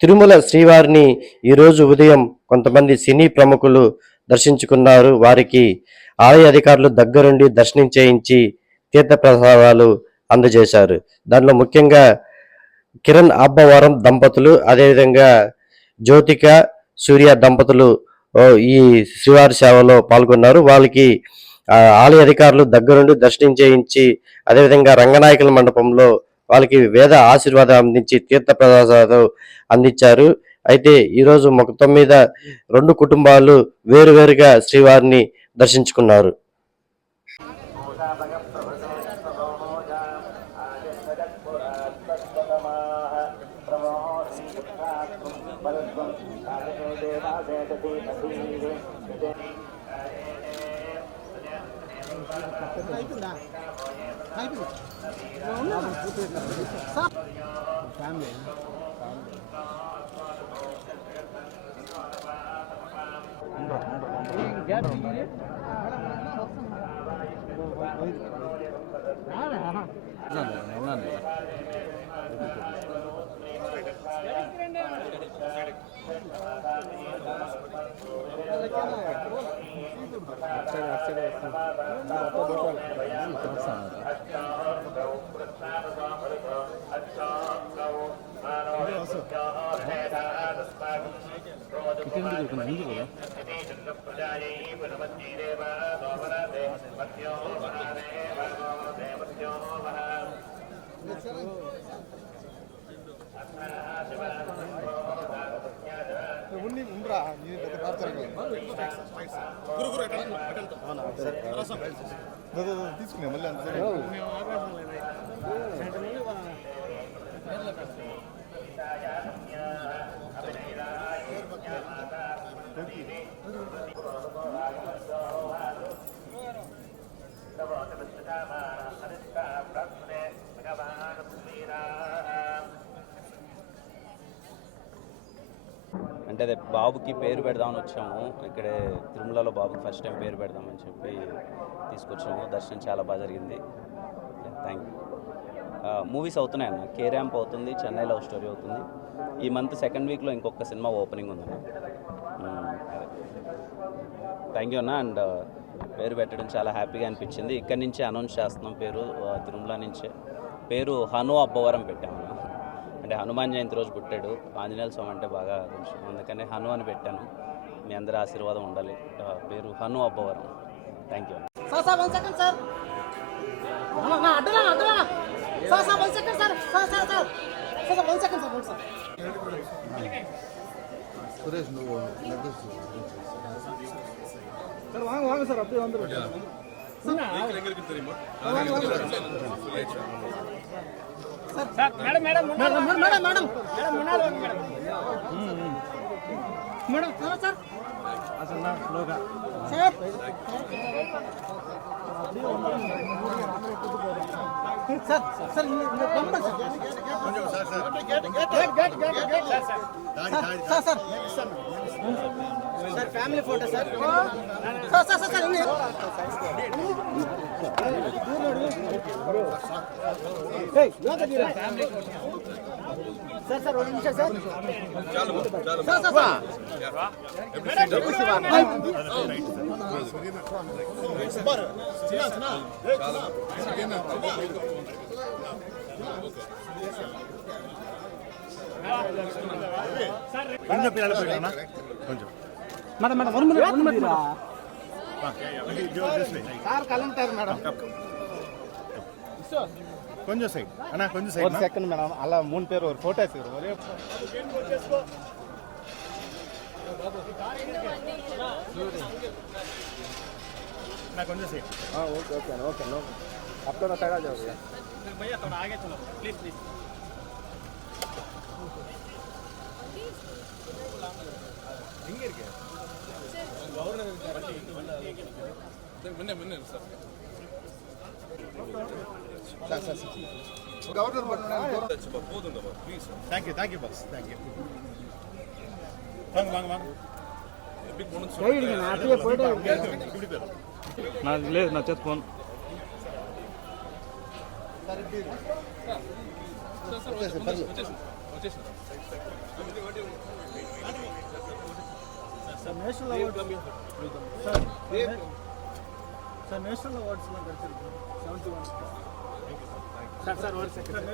తిరుమల శ్రీవారిని ఈరోజు ఉదయం కొంతమంది సినీ ప్రముఖులు దర్శించుకున్నారు. వారికి ఆలయ అధికారులు దగ్గరుండి దర్శనం చేయించి తీర్థప్రసాదాలు అందజేశారు. దానిలో ముఖ్యంగా కిరణ్ అబ్బవరం దంపతులు, అదేవిధంగా జ్యోతిక సూర్య దంపతులు ఈ శ్రీవారి సేవలో పాల్గొన్నారు. వాళ్ళకి ఆలయ అధికారులు దగ్గరుండి దర్శనం చేయించి, అదేవిధంగా రంగనాయకుల మండపంలో వాళ్ళకి వేద ఆశీర్వాదం అందించి తీర్థ ప్రసాదాలు అందించారు. అయితే ఈరోజు మొత్తం మీద 2 కుటుంబాలు వేరువేరుగా శ్రీవారిని దర్శించుకున్నారు. తీసుకునే మళ్ళీ అంత అంటే అదే బాబుకి పేరు పెడదామని వచ్చాము. ఇక్కడే తిరుమలలో బాబుకి ఫస్ట్ టైం పేరు పెడదామని చెప్పి తీసుకొచ్చాము. దర్శనం చాలా బాగా జరిగింది. Thank you. మూవీస్ అవుతున్నాయి అన్న. కే ర్యాంప్ అవుతుంది, చెన్నై లవ్ స్టోరీ అవుతుంది. ఈ మంత్ సెకండ్ వీక్లో ఇంకొక సినిమా ఓపెనింగ్ ఉందన్న. థ్యాంక్ యూ అన్న. అండ్ పేరు పెట్టడం చాలా హ్యాపీగా అనిపించింది. ఇక్కడి నుంచే అనౌన్స్ చేస్తున్నాం పేరు, తిరుమల నుంచే. పేరు హను అబ్బవరం పెట్టాము. అంటే హనుమాన్ జయంతి రోజు పుట్టాడు. ఆంజనేయ స్వామి అంటే బాగా కొంచెం, అందుకనే హను అని పెట్టాను. మీ అందరి ఆశీర్వాదం ఉండాలి. పేరు హను అబ్బవరం. Thank you. సురేష్ నువ్వు సార్ வாங்க வாங்க சார் அப்படியே வந்துருங்க எங்க இருக்கு தெரியுமா sir madam madam madam madam madam முன்னால வாங்க மேடம் மேடம் சார் அசன்னா ஸ்லோகா சார் సార్ సార్ இந்த பம்பர் சார் கொஞ்சம் sir sir gate sir sir sir family photo sir sir sir sir ఇంగే ఏయ్ లోకదిరా ఫ్యామిలీ ఫోటో సార్ సార్ ఒక నిమిషం సార్ చాలు చాలు సార్ సార్ సూపర్ చిన్న చిన్న కొంచెం పిల్లలు పోయినా కొంచెం madam madam one minute sir కలంటారు మేడం కొంచెం సైడ్ అన్నా కొంచెం సైడ్ ఒక సెకండ్ మేడం అలా 3 పేరు ఒక ఫోటో వేసారు ఒరే ना कौन से हाँ ओके ओके ओके नो आप थोड़ा साइड आ जाओगे भैया थोड़ा आगे चलो प्लीज प्लीज ಹಿಂಗೆ ಇರ್ಕೆ ಗವರ್ನರ್ ಮೊನ್ನೆ ಮೊನ್ನೆ ಸರ್ ಗವರ್ನರ್ ಬಟ್ పోతుందా please thank you boss thank you వాంగ వాంగ బిగ్ బోనస్ సైడ్ ಗೆ ನಾಟಿಯ ಫೋಟೋ నా లేదు నా చేత ఫోన్ సరే వచ్చేసి sir national awards sir national awards 71 sir